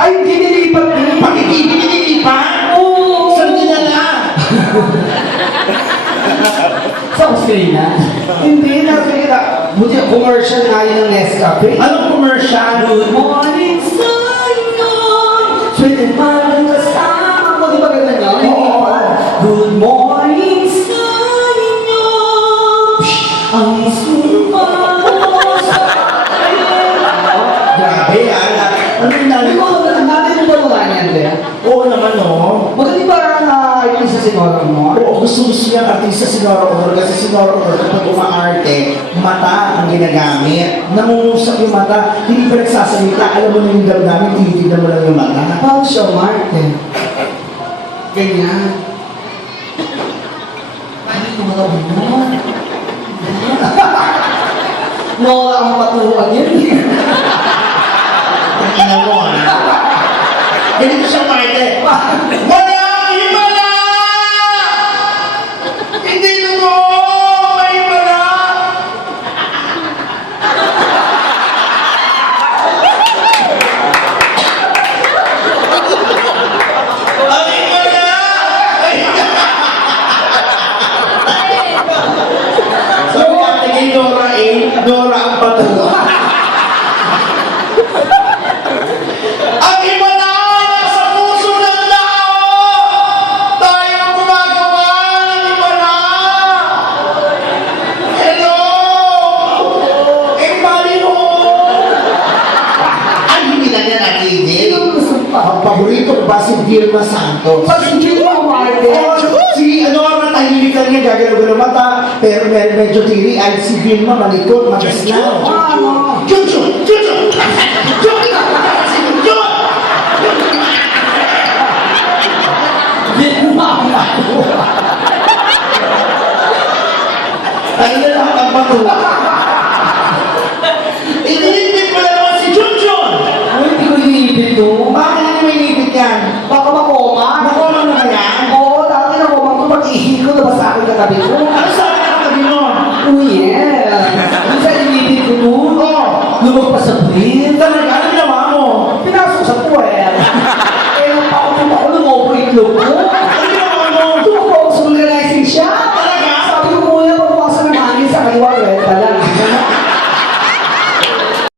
Ay, hindi nilipat din. Nililipat? Oo. Saan dinala? Sa Australia? Hindi, nakikita. Buti commercial nga yun ng Nescafe. Anong commercial? Good morning, sunshine. Sweet and mild kasama ko. Di ba ganda nyo? Oo. Good morning, sunshine. Ang sumpa mo sa akin. Grabe, ano yung Hindi ko, natin mo ba mga niyan, Dea? Oo naman, no? Magaling ba yung isa sinora mo? Oo, gusto niya artista si Nora Honor kasi si Nora Honor kapag umaarte, mata ang ginagamit. Nangungusap yung mata, hindi pa nagsasalita, alam mo na yung damdamin, tinitignan mo lang yung mata. Paano siya, Martin? Ganyan. Ay, kumalaw mo. Nawala ang paturuan yun. Ang ina mo, ha? Ganito siya, Marte. Wala! Himala! Hindi na mo! May himala! Ang himala! Sabi natin kay Nora Nora ang patuwa. Ang himala sa puso ng tao! Tayo ang gumagawa ng himala! Hello! Mali mo! Ay, hindi na niya nakinig. Ang paborito ko ba si Vilma Santos? Pasigil mo, Martin. Si Nora tahimik lang niya, gagalaw ng mata, pero medyo tiri ay si Vilma malikot, magaslaw. Ano? Junjun! Junjun! Junjun! Junjun! Hindi mo ako. Tayo na lahat ang patuwa. Inilipit mo na naman si Junjun! Ay, hindi ko iniipit to. Bakit hindi mo inilipit yan? Baka makoma. Nakoma na ba yan? Oo, dati na kumang ko pag-ihil ko na ba sa akin katabi ko? Ano sabi ka katabi nun? Oh, yeah. Minsan iniipit ko doon. Oo. Lumagpas sa breeze. Talaga?